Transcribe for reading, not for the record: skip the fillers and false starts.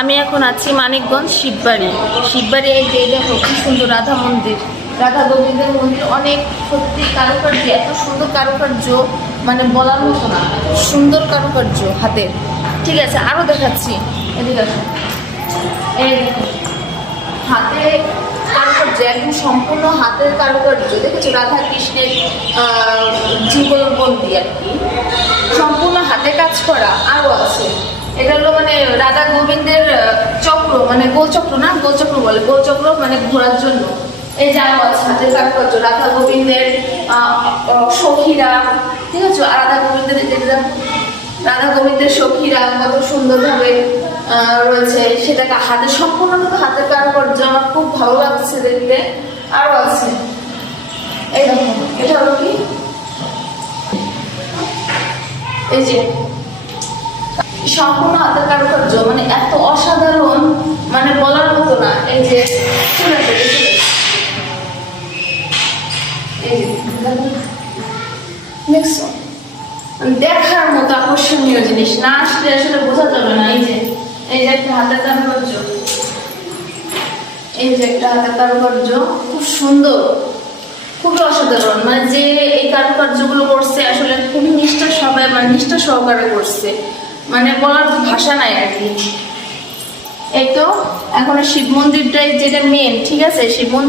আমি এখন আছি মানিকগঞ্জ শিববাড়ি। শিববাড়ি এই যে দেখো কি সুন্দর রাধা মন্দির, রাধা গোবিন্দের মন্দির। অনেক সত্যি কারুকার্য, এত সুন্দর কারুকার্য মানে বলার মতো না, সুন্দর কারুকার্য হাতের। ঠিক আছে, আরও দেখাচ্ছি। এদিকে দেখো, এই দেখো হাতে কারুকার্য, একদম সম্পূর্ণ হাতের কারুকার্য। দেখেছো রাধা কৃষ্ণের যুগলবন্দি আর কি, সম্পূর্ণ হাতে কাজ করা। আরও আছে, এটা হলো মানে রাধা গোবিন্দের চক্র, মানে গোলচক্র না, গোলচক্র বলে, গোলচক্র মানে ঘোরার জন্য। এই যে আরও আছে হাতের কারুকার্য, রাধা গোবিন্দের সখীরা। ঠিক আছে, আর রাধা গোবিন্দের রাধা গোবিন্দের সখীরা কত সুন্দরভাবে রয়েছে, সেটাকে হাতে সম্পূর্ণ কিন্তু হাতের কারুকার্য। আমার খুব ভালো লাগছে দেখতে। আরও আছে, এই দেখো এটা হলো কি, এই যে সম্পূর্ণ হাতের কারুকার্য, মানে এত অসাধারণ, মানে বলার মতো না। এই যে দেখার মতো আকর্ষণীয় জিনিস, না আসলে আসলে বোঝা যাবে না। এই যে একটা হাতের কারুকার্য, এই যে একটা হাতের কারুকার্য, খুব সুন্দর, খুবই অসাধারণ। মানে যে এই কারুকার্যগুলো করছে আসলে খুবই নিষ্ঠা সবাই, মানে নিষ্ঠা সহকারে করছে, মানে বলার ভাষা নাই আর কি। এই তো এখন শিব মন্দিরটাই যেটা মেন, ঠিক আছে, শিব মন্দির